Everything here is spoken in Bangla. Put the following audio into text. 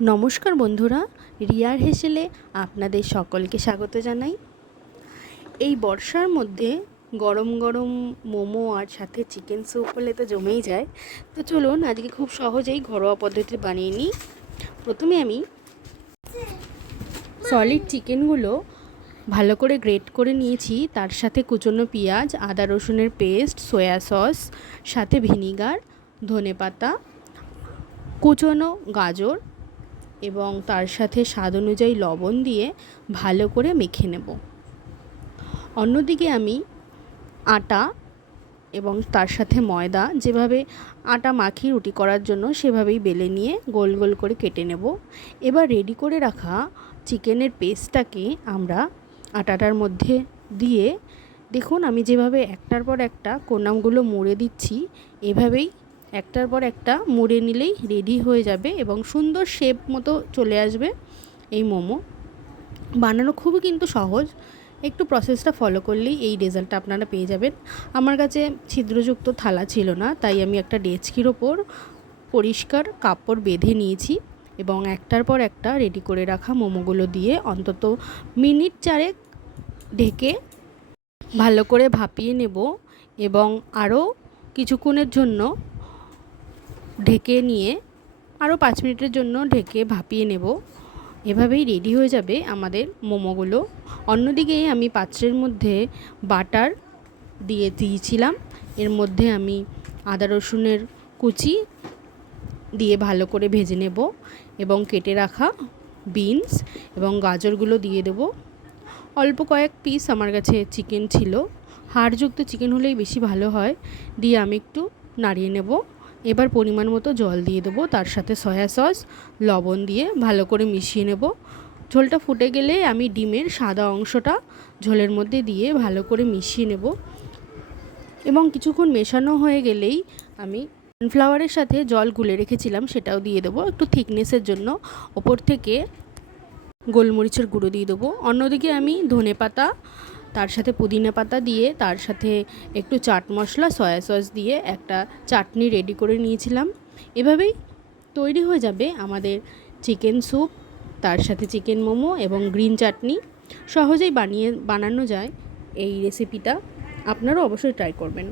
নমস্কার বন্ধুরা, রিয়ার হেসেলে আপনাদের সকলকে স্বাগত জানাই। এই বর্ষার মধ্যে গরম গরম মোমো আর সাথে চিকেন স্যুপ হলে তো জমেই যায়। তো চলুন আজকে খুব সহজেই ঘরোয়া পদ্ধতিতে বানিয়ে নিই। প্রথমে আমি সলিড চিকেনগুলো ভালো করে গ্রেট করে নিয়েছি, তার সাথে কুচনো পেঁয়াজ, আদা রসুনের পেস্ট, সয়া সস, সাথে ভিনিগার, ধনেপাতা, কুচনো গাজর এবং তার সাথে স্বাদ অনুযায়ী লবণ দিয়ে ভালো করে মেখে নেব। অন্যদিকে আমি আটা এবং তার সাথে ময়দা, যেভাবে আটা মাখি রুটি করার জন্য সেভাবেই বেলে নিয়ে গোল গোল করে কেটে নেব। এবার রেডি করে রাখা চিকেনের পেস্টটাকে আমরা আটাটার মধ্যে দিয়ে, দেখুন আমি যেভাবে একটার পর একটা কোনাগুলো মুড়ে দিচ্ছি, এভাবেই একটার পর একটা মুড়ে নিলেই রেডি হয়ে যাবে এবং সুন্দর শেপ মতো চলে আসবে। এই মোমো বানানো খুবই কিন্তু সহজ, একটু প্রসেসটা ফলো করলেই এই রেজাল্টটা আপনারা পেয়ে যাবেন। আমার কাছে ছিদ্রযুক্ত থালা ছিল না, তাই আমি একটা ডেচকির ওপর পরিষ্কার কাপড় বেঁধে নিয়েছি এবং একটার পর একটা রেডি করে রাখা মোমোগুলো দিয়ে অন্তত মিনিট 4 ঢেকে ভালো করে ভাপিয়ে নেব এবং আরও কিছুক্ষণের জন্য ঢেকে নিয়ে আরও 5 মিনিটের জন্য ঢেকে ভাপিয়ে নেব। এভাবেই রেডি হয়ে যাবে আমাদের মোমোগুলো। অন্যদিকে আমি পাত্রের মধ্যে বাটার দিয়েছিলাম, এর মধ্যে আমি আদা রসুনের কুচি দিয়ে ভালো করে ভেজে নেব এবং কেটে রাখা বিনস এবং গাজরগুলো দিয়ে দেব। অল্প কয়েক পিস আমার কাছে চিকেন ছিল, হাড়যুক্ত চিকেন হলেই বেশি ভালো হয়। দিয়ে আমি একটু নাড়িয়ে নেব। এবার পরিমাণ মতো জল দিয়ে দেবো, তার সাথে সয়া সস, লবণ দিয়ে ভালো করে মিশিয়ে নেব। ঝোলটা ফুটে গেলে আমি ডিমের সাদা অংশটা ঝোলের মধ্যে দিয়ে ভালো করে মিশিয়ে নেব এবং কিছুক্ষণ মেশানো হয়ে গেলেই আমি কর্নফ্লাওয়ারের সাথে জল গুলে রেখেছিলাম সেটাও দিয়ে দেবো একটু থিকনেসের জন্য। ওপর থেকে গোলমরিচের গুঁড়ো দিয়ে দেবো। অন্যদিকে আমি ধনেপাতা, তার সাথে পুদিনা পাতা দিয়ে, তার সাথে একটু চাট মশলা, সয়া সস দিয়ে একটা চাটনি রেডি করে নিয়েছিলাম। এভাবেই তৈরি হয়ে যাবে আমাদের চিকেন স্যুপ, তার সাথে চিকেন মোমো এবং গ্রিন চাটনি। সহজেই বানানো যায় এই রেসিপিটা, আপনারাও অবশ্যই ট্রাই করবেন।